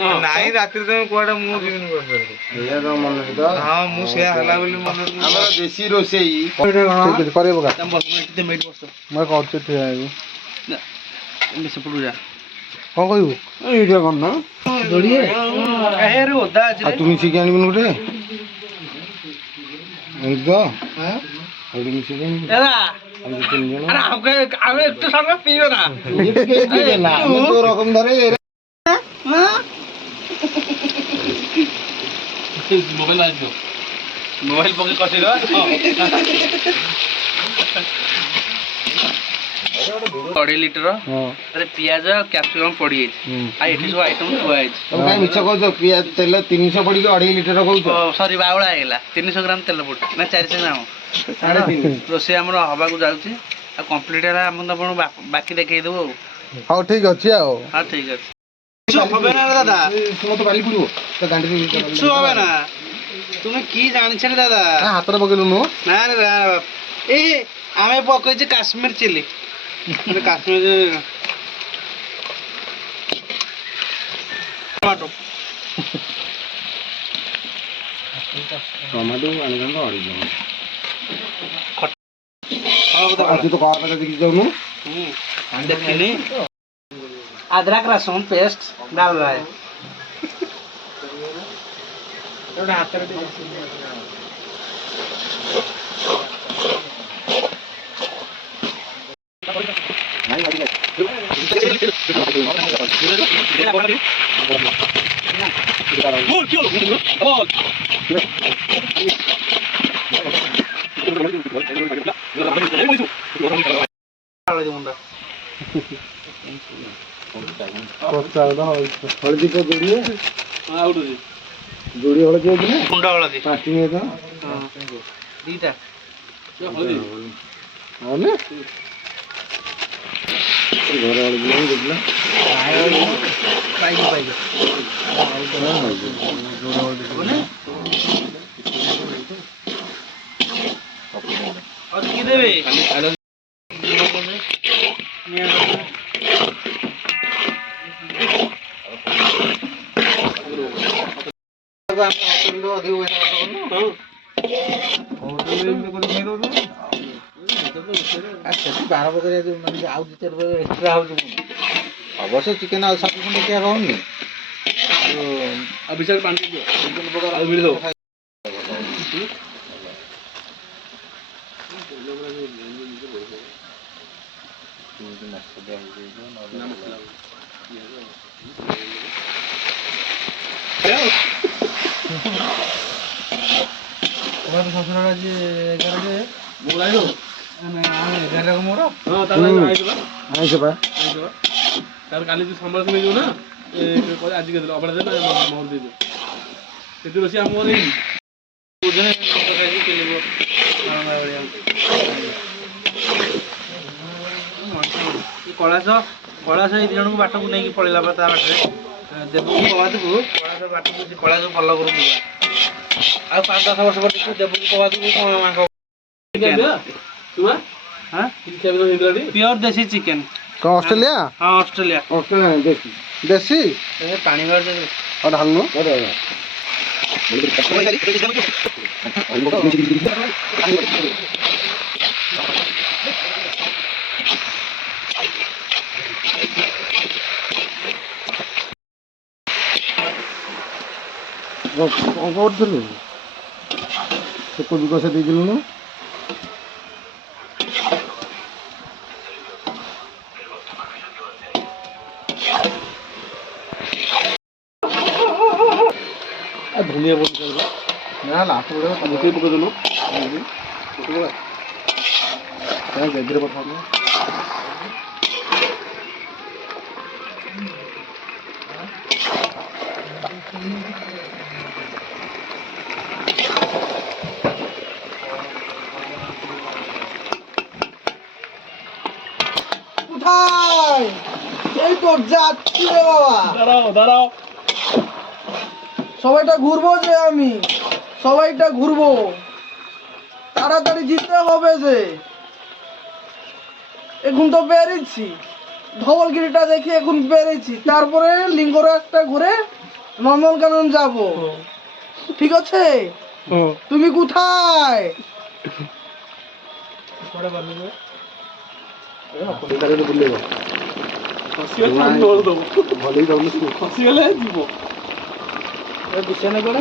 ନାଇଁ ରାତିରେ ତମେ କୁଆଡେ ମୁଁ ଯିବିନି ହଁ ମୁଁ ସେୟା ହେଲା ବୋଲି ମନେ ଆମର ଦେଶୀ ରୋଷେଇ କରିବ ମୁଁ କରୁଛି ଠିଆ ହେବି ସେପଟକୁ ଯା କଣ କହିବୁ ଏଇଟା କଣ ନା ଓଦା ଅଛି ଆଉ ତୁ ମିଶିକି ଆଣିବୁନି ଗୋଟେ ଏମିତି ତ ଏଇଠି ମିଶିକି ଆଣିବୁ ଆମେ ତିନି ଜଣ ଆମେ ଏତେ ସମୟ ପିଇବ ନା ଆମେ ଯୋଉ ରକମ ଧରେ ମୋବାଇଲ ପକେଇ କଷେଇଦବା ଅଢ଼େଇ ଲିଟର ପିଆଜ କ୍ୟାପସିକମ ପଡିଯାଇଛି ଆଉ ଏଠି ସବୁ ଆଇଟମ ଥୁଆ ହେଇଛି ତମେ କାଇଁ ମିଛ କହୁଛ ପିଆଜ ତେଲ 300 ପଡିକି 2.5 ଲିଟର କହୁଛ ସରି ବାଉଳା ହେଇଗଲା 300 ଗ୍ରାମ ତେଲ ପଡୁଛି ନା 400 ଗ୍ରାମ ରୋଷେଇ ଆମର ହବାକୁ ଯାଉଛି ଆଉ କମ୍ପ୍ଲିଟ ହେଲା ଆମ ଆପଣ ବାକି ଦେଖେଇ ଦେବୁ ଆଉ ହଉ ଠିକ ଅଛି ଆଉ ହଁ ଠିକ ଅଛି হবে না দাদা ମତେ ବାଲି ପଡିବ ତ ଗାଣ୍ଡି কিচ্ছু হবে না তুমি কি জানিছ না দাদা ହାତରେ ପକେଇଲୁନୁ না না এই আমি পকাইছি Kashmir chilli Kashmir tomato tomato ଆଣିଥାନ୍ତ ଅଢ଼େଇ ଆଜି ତ କଣ କଥା ଦେଖି ଯାଉନୁ देखिए अदरक लहसुन पेस्ट डाल रहा है ହଳଦୀ ଯୋଡିଏ ଯୋଡିଏ ହଳଦୀ ଅଛି ନା ଗୁଣ୍ଡ ହଳଦୀ ପାଟି ନିଏ ତ ଦିଟା ହଁ ନା ଘରେ ହଳଦୀ ନାହିଁ ଦେଖିଲା কি দেবে ଅବଶ୍ୟ ଚିକେନ ଆଉ ସଫିସିଏଣ୍ଟ ଖିଆ ହଉନି ଅଭିଷେକ ପାଣି ଦିଅ ଶ୍ୱଶୁର ଆଜି 11 ମୋର ଆଇଛ ବା ତାର କାଲି ଯୋଉ ସମ୍ବଳ ନେଇଯିବ ନା ଆଜି କେତେ ଅବଢା ଦେଲେ ମୋର ଦେଇଦିଅ କେତେ ରୋଷେଇ ଆମର ହେଇନି କଳାସ ଏଇ ଜଣଙ୍କୁ ବାଟକୁ ନେଇକି ପଳେଇଲା ତା ବାଟରେ ଦେବକୁ କବାଦକୁ ବାଟକୁ କଳାସ ଭଲ କରୁ ଆଉ 5-10 ବର୍ଷ ପରେ ଦେବକୁ କବାଦକୁ प्योर देसी चिकन कौन ऑस्ट्रेलिया हाँ ऑस्ट्रेलिया देसी पानी भर दे और ढालनो କଣ କରୁଥିଲୁ ସେ କୋବି କଷା ଦେଇଥିଲୁ ନା ଧନିଆ ପତ୍ର ନା ଲାଷ୍ଟ ବେଳେ ପକେଇ ପକେଇଦେଲୁ ବେଗରେ ପଠାଉନୁ এই তো যাচ্ছি রে বাবা দাঁড়াও সবাইটা ঘুরবো যে আমি সবাইটা ঘুরবো তাড়াতাড়ি যেতে হবে যে এখন তো বেরিয়েছি, ধবলগিরিটা দেখি এখন বেরিয়েছি, তারপরে লিঙ্গরাজটা ঘুরে নন্দনকানন যাব। ঠিক আছে? তুমি কোথায়? ଖସିଗଲେ ଆମେ ଦୌଡ଼ ଦବୁ। ଖସିଗଲେ ଯିବ। ବିଛାନା କଣ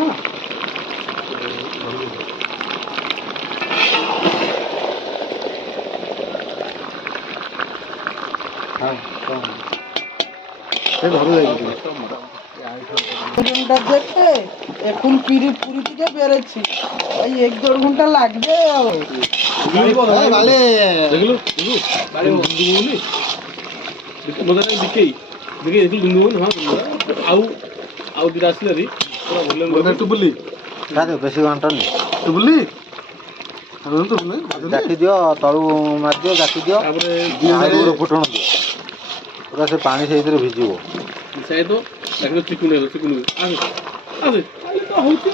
সে ঘরে যাইছি ঘন্টা দেখে এখন পুরী থেকে বেরোচ্ছি, এই 1-1.5 ঘন্টা লাগবে। আর ଦେଖିଲୁ ଦେଖିଲୁ ଦୁନ୍ଦୁବୁନି ମତେ ଦେଖେଇ ଦେଖେଇ ଦେଖିଲୁ ଦୁନ୍ଦୁବୁନି ହଁ ଆଉ ଆଉ ଦିଟା ଆସିଲାରି ପୁରା ଭଲ୍ୟୁମ୍ ତୁ ବୁଲି ବେଶୀ ଘଣ୍ଟା ନୁହେଁ ତୁ ବୁଲି ତୁ ବୁଲି ଜାକି ଦିଅ ତଳୁ ମାରିଦିଅ ଜାକି ଦିଅ ତାପରେ ଗୋଟେ ଫୁଟଣ ଦିଅ ପୁରା ସେ ପାଣି ସେଇଥିରେ ଭିଜିବ ମିଶାଇ ଦो ଦେଖିଲୁ ଚିକୁନି ହେଲା ଚିକୁନି ଆସେ ଆସେ ହଉଛି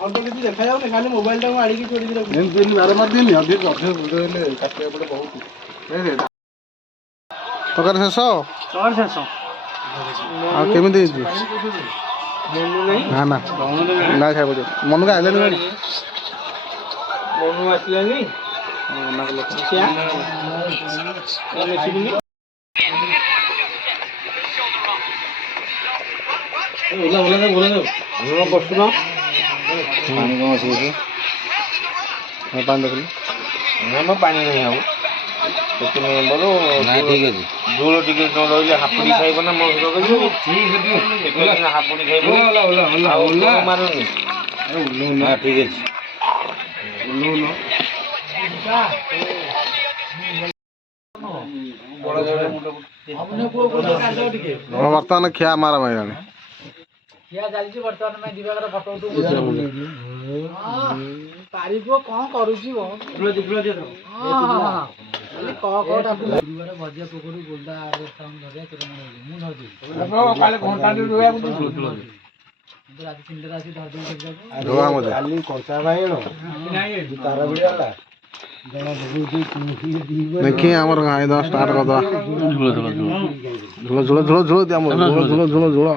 ଆଉ କିଛି ଦେଖାଯାଉନି, ଖାଲି ମୋବାଇଲଟା ମୁଁ ଆଡ଼ିକି ଚୋରିକି ରଖୁଛି। ଏମିତି ଏମିତି ବାର ମାରିଦିଏନି ଅଧିକ ଅଧିକ ଭିଡ଼ ହେଲେ କାଟିବାକୁ ପଡ଼େ ବହୁତ। ତରକାରୀ ଶେଷ ତୋର ଶେଷ ଆଉ କେମିତି ହେଇଛି? ନା ନା ନା ଖାଇବ ମନକୁ ଆଇଲାନି ଗାଡ଼ି ମନୁ ଆସିଲାନି ଓଲା ଓଲା ଯାଉ ଓଲା ଯାଉ ବସୁନ ପାଣି କ'ଣ ଅଛି ପାଣି ଦେଖିଲି ଆମ ପାଣି ନାହିଁ ଆଉ ସେଠି ମେମ୍ବର ନାଇଁ ଠିକ୍ ଅଛି ଝୋଳ ଟିକେ ନ ରହିଲେ ହାପୁଡ଼ି ଖାଇବ ନା ମଙ୍ଗଳ କରିବ ହାପୁଡ଼ି ଖାଇବ ଆଉ ମାରୁନି ହଁ ଠିକ୍ ଅଛି ବର୍ତ୍ତମାନ ଖିଆ ମାରା ମାରିଲାଣି ପାରିବ କଣ କରୁଛି ଧୋଆ ମଜା ଦେଖି ଆମର ଖାଇଦେବା ଷ୍ଟାର୍ଟ କରିଦେବା ଝୋଳ ଝୋଳ ଝୋଳ ଝୋଳ ଦିଅ ଆମର ଝୋଳ ଝୋଳ ଝୋଳ ଝୋଳ